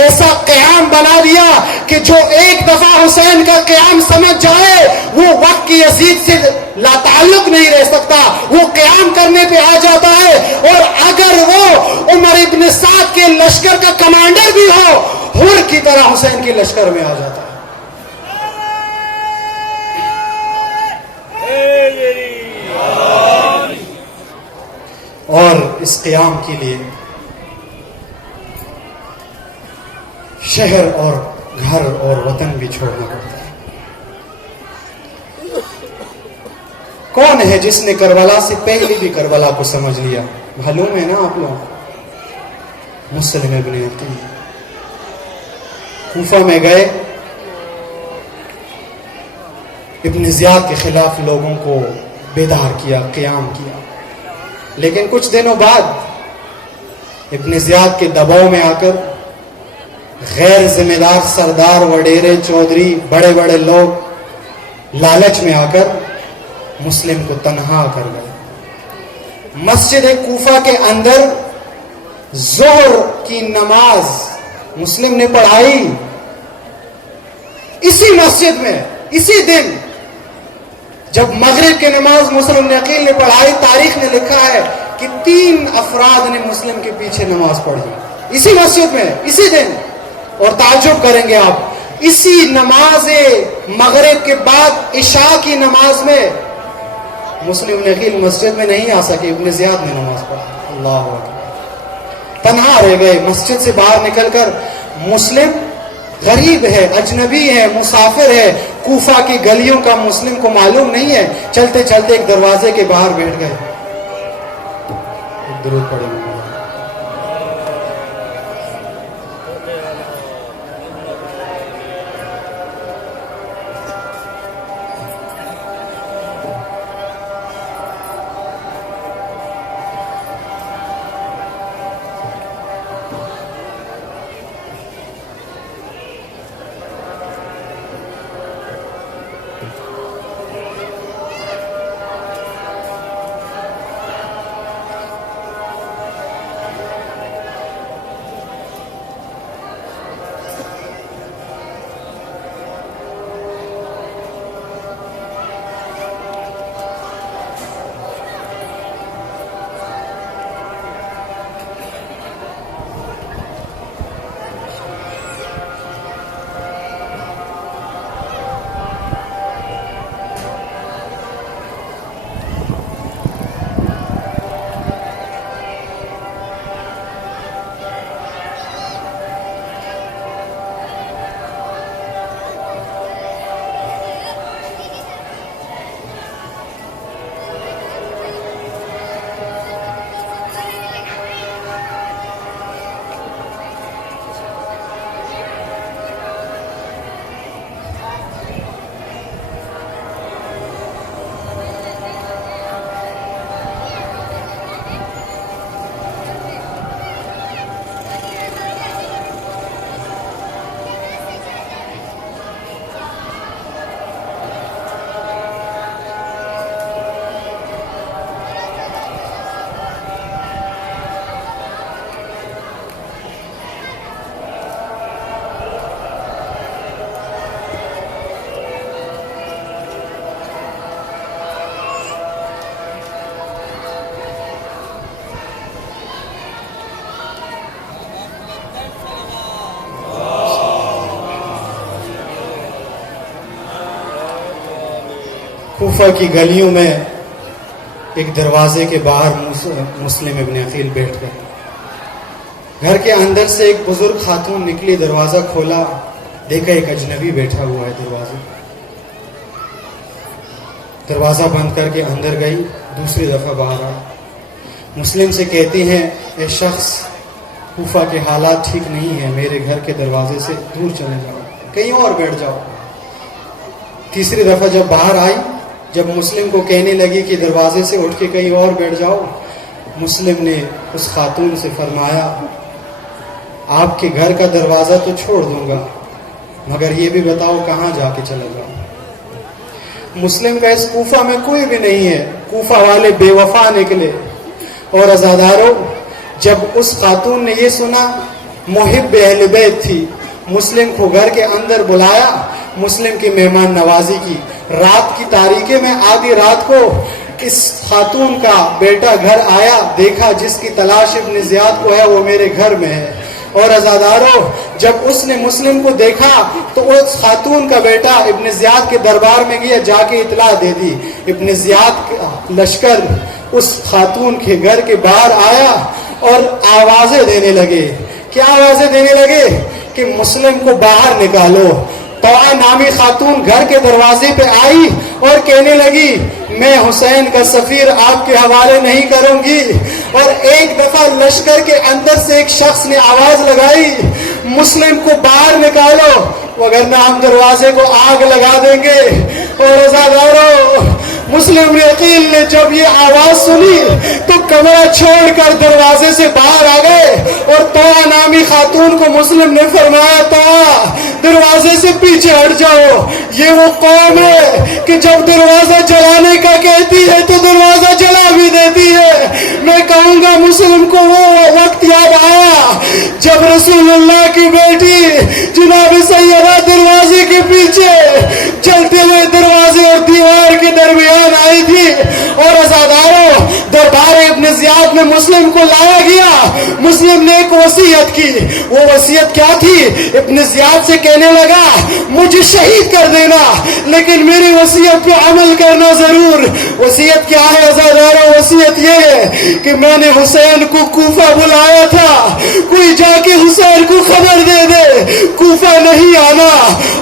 ایسا قیام بنا دیا کہ جو ایک دفعہ حسین کا قیام سمجھ جائے وہ وقت کی یزید سے لا تعلق نہیں رہ سکتا, وہ قیام کرنے پہ آ جاتا ہے. اور اگر وہ عمر ابن سعد کے لشکر کا کمانڈر بھی ہو, ہور کی طرح حسین کے لشکر میں آ جاتا ہے. اور اس قیام کے لیے شہر اور گھر اور وطن بھی چھوڑنا پڑتا ہے. کون ہے جس نے کربلا سے پہلے بھی کربلا کو سمجھ لیا؟ معلوم ہے نا آپ لوگ, مسلم ابن عقیل کوفہ میں گئے, ابن زیاد کے خلاف لوگوں کو بیدار کیا, قیام کیا. لیکن کچھ دنوں بعد ابن زیاد کے دباؤ میں آ کر غیر ذمہ دار سردار, وڈیرے, چودھری, بڑے بڑے لوگ لالچ میں آ کر مسلم کو تنہا کر گئے. مسجد کوفہ کے اندر ظہر کی نماز مسلم نے پڑھائی. اسی مسجد میں اسی دن جب مغرب کی نماز مسلم نے عقیل نے پڑھائی, تاریخ نے لکھا ہے کہ 3 افراد نے مسلم کے پیچھے نماز پڑھی اسی مسجد میں اسی دن. اور تعجب کریں گے آپ, اسی نماز مغرب کے بعد عشاء کی نماز میں مسلم نقیل مسجد میں نہیں آ سکے, ابن زیاد نے نماز پڑھا. اللہ اکبر. تنہا رہ گئے. مسجد سے باہر نکل کر مسلم غریب ہے, اجنبی ہے, مسافر ہے, کوفہ کی گلیوں کا مسلم کو معلوم نہیں ہے. چلتے چلتے ایک دروازے کے باہر بیٹھ گئے. درود پڑھیں گے. کوفہ کی گلیوں میں ایک دروازے کے باہر مسلم ابن عقیل بیٹھ گئے. گھر کے اندر سے ایک بزرگ خاتون نکلی, دروازہ کھولا, دیکھا ایک اجنبی بیٹھا ہوا ہے دروازہ بند کر کے اندر گئی, دوسری دفعہ باہر آئی. مسلم سے کہتی ہیں اے شخص, کوفہ کے حالات ٹھیک نہیں ہیں, میرے گھر کے دروازے سے دور چلے جاؤ, کہیں اور بیٹھ جاؤ. تیسری دفعہ جب باہر آئی, جب مسلم کو کہنے لگی کہ دروازے سے اٹھ کے کہیں اور بیٹھ جاؤ, مسلم نے اس خاتون سے فرمایا آپ کے گھر کا دروازہ تو چھوڑ دوں گا, مگر یہ بھی بتاؤ کہاں جا کے چلا جاؤں. مسلم کا اس کوفہ میں کوئی بھی نہیں ہے, کوفہ والے بے وفا نکلے. اور عزاداروں, جب اس خاتون نے یہ سنا, محب اہل بیت تھی, مسلم کو گھر کے اندر بلایا, مسلم کی مہمان نوازی کی. رات کی تاریکی میں آدھی رات کو اس خاتون کا بیٹا گھر آیا, دیکھا جس کی تلاش ابن زیاد کو ہے وہ میرے گھر میں ہے. اور عزاداروں, جب اس نے مسلم کو دیکھا تو اس خاتون کا بیٹا ابن زیاد کے دربار میں گیا, جا کے اطلاع دے دی. ابن زیاد کا لشکر اس خاتون کے گھر کے باہر آیا اور آوازیں دینے لگے. کیا آوازیں دینے لگے کہ مسلم کو باہر نکالو. طوعہ نامی خاتون گھر کے دروازے پہ آئی اور کہنے لگی میں حسین کا سفیر آپ کے حوالے نہیں کروں گی. اور ایک دفعہ لشکر کے اندر سے ایک شخص نے آواز لگائی مسلم کو باہر نکالو وگرنہ ہم دروازے کو آگ لگا دیں گے. اور عزاداروں, مسلم عقیل نے جب یہ آواز سنی تو کمرہ چھوڑ کر دروازے سے باہر آ گئے. اور طوعہ نامی خاتون کو مسلم نے فرمایا طوعہ دروازے سے پیچھے ہٹ جاؤ, یہ وہ قوم ہے کہ جب دروازہ جلانے کا کہتی ہے تو دروازہ جلا بھی دیتی ہے. میں کہوں گا مسلم کو وہ وقت یاد آیا جب رسول اللہ کی بیٹی جناب سیدہ دروازے کے پیچھے چلتے ہوئے دروازے اور دیوار کے درمیان آئی تھی. اور عزاداروں, دربار ابن زیاد میں مسلم کو لایا گیا. مسلم نے ایک وصیت کی. وہ وصیت کیا تھی؟ ابن زیاد سے کہنے لگا مجھے شہید کر دینا لیکن میری وصیت پہ عمل کرنا ضرور. وصیت کیا ہے عزاداروں؟ وصیت یہ ہے کہ میں نے حسین کو کوفہ بلایا تھا, کوئی جا کے حسین کو خبر دے دے کوفہ نہیں آنا.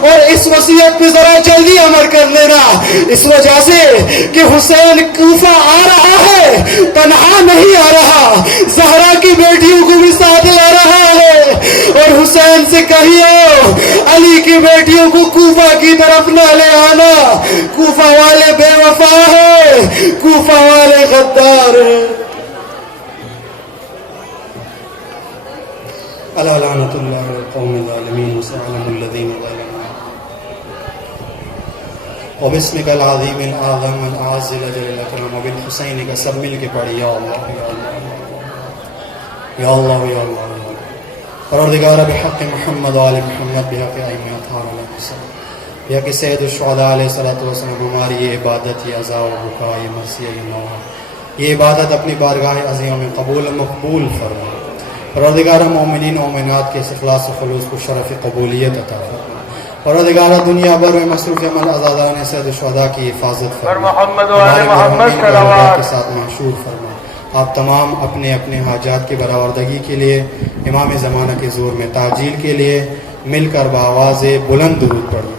اور اس وصیت پہ ذرا جلدی عمل کر لینا, اس وجہ سے کہ حسین کوفہ آ رہا ہے, تنہا نہیں آ رہا, زہرا کی بیٹیوں کو بھی ساتھ لا رہا ہے. اور حسین سے کہیو علی کی بیٹیوں کو کوفہ کی طرف نہ لے آنا, کوفہ والے بے وفا ہے, کوفہ والے غدار ہیں. الا لعنت اللہ علی القوم الظالمین وسيعلم الذین ظلموا وباسمک العظیم الاعظم الاعز الاجل الاکرم وبالحسین کا سب مل کے پڑھی یا اللہ یا اللہ یا اللہ یا اللہ. پروردگار بحق محمد و آل محمد بحق ائمہ اطہار علیہ السلام, بحق سید الشہداء علیہ الصلوۃ والسلام, ہماری یہ عبادت, یہ عزا و بکا, یہ مرثیہ, یہ نوحہ, یہ عبادت اپنی بارگاہ عظیم میں قبول و مقبول فرما. پروردگار مومنین و مومنات کے اخلاص و خلوص کو شرف قبولیت عطا فرما. پروردگار دنیا بھر میں مصروف عمل عزاداران سید الشہداء کی حفاظت فرما, ہمارے محمد کے ساتھ محشور فرما. آپ تمام اپنے اپنے حاجات کی برآوردگی کے لیے امام زمانہ کے زور میں تعجیل کے لیے مل کر بآواز بلند درود پڑھیں.